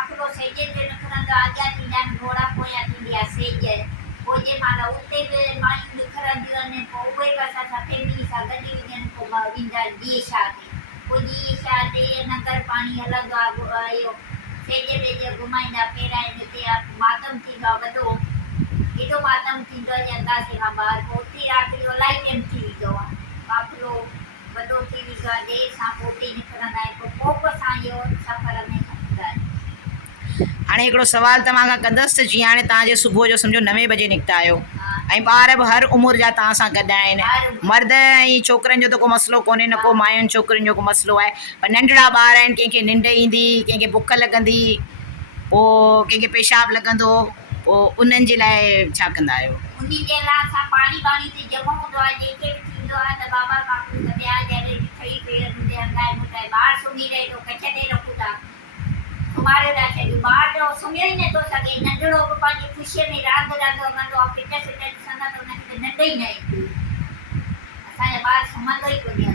काफ़िलो सेजे ते निकिरंदो आहे, अॻियां थींदा आहिनि घोड़ा, पोयां थींदी आहे सेज। पोइ जंहिं महिल उते बि मायूं निकिरंदियूं आहिनि, पोइ उहे बि असां सां फैमिली सां गॾु ईंदियूं आहिनि। पोइ वेंदा आहिनि ॾींहुं शाह ते। पोइ ॾींहुं शाह ते नगर पाणी हलंदो आहे, इहो सेज वेज घुमाईंदा फेराईंदा। हिते मातम थींदो आहे वॾो, एॾो मातम थींदो आहे जे अंदाज़े खां ॿाहिरि। पोइ उते राति जो इलाही टाइम थी वेंदो आहे, काफ़िलो वॾो थी वेंदो आहे, देरि सां पोइ उते निकिरंदा आहिनि। पोइ असां इहो सफ़र में कंदा आहियूं। हाणे हिकिड़ो सुवाल तव्हां खां कंदसि, जीअं हाणे तव्हांजे सुबुह जो सम्झो 9 बजे निकिता आहियो ऐं ॿार बि हर उमिरि जा तव्हां सां गॾु आहिनि, मर्द ऐं छोकिरनि जो त को मसइलो कोन्हे, न को मायुनि छोकिरियुनि जो को मसइलो आहे, पर नंढड़ा ॿार आहिनि, कंहिंखे निंड ईंदी, कंहिंखे बुख लॻंदी, पोइ कंहिंखे पेशाब लॻंदो, पोइ उन्हनि जे लाइ छा कंदा आहियो? उन जे लाइ असां पाणी ते जमो हूंदो आहे, जेके बि थींदो आहे त बाबा काकू त ॿिया जॾहिं ठही पेर हूंदे अंगाए मुटाए ॿारु सुम्ही रहे थो, कच्छ ते रखूं था, सुम्हारे था छॾियूं। ॿारु त सुम्हियो ई नथो सघे, नंढड़ो बि पंहिंजी ख़ुशीअ में रांदि रहंदो आहे, पिट सिट ॾिसंदा त हुनखे निंड ई न ईंदी। असांजा ॿार सुम्हंदो ई कोन्हे।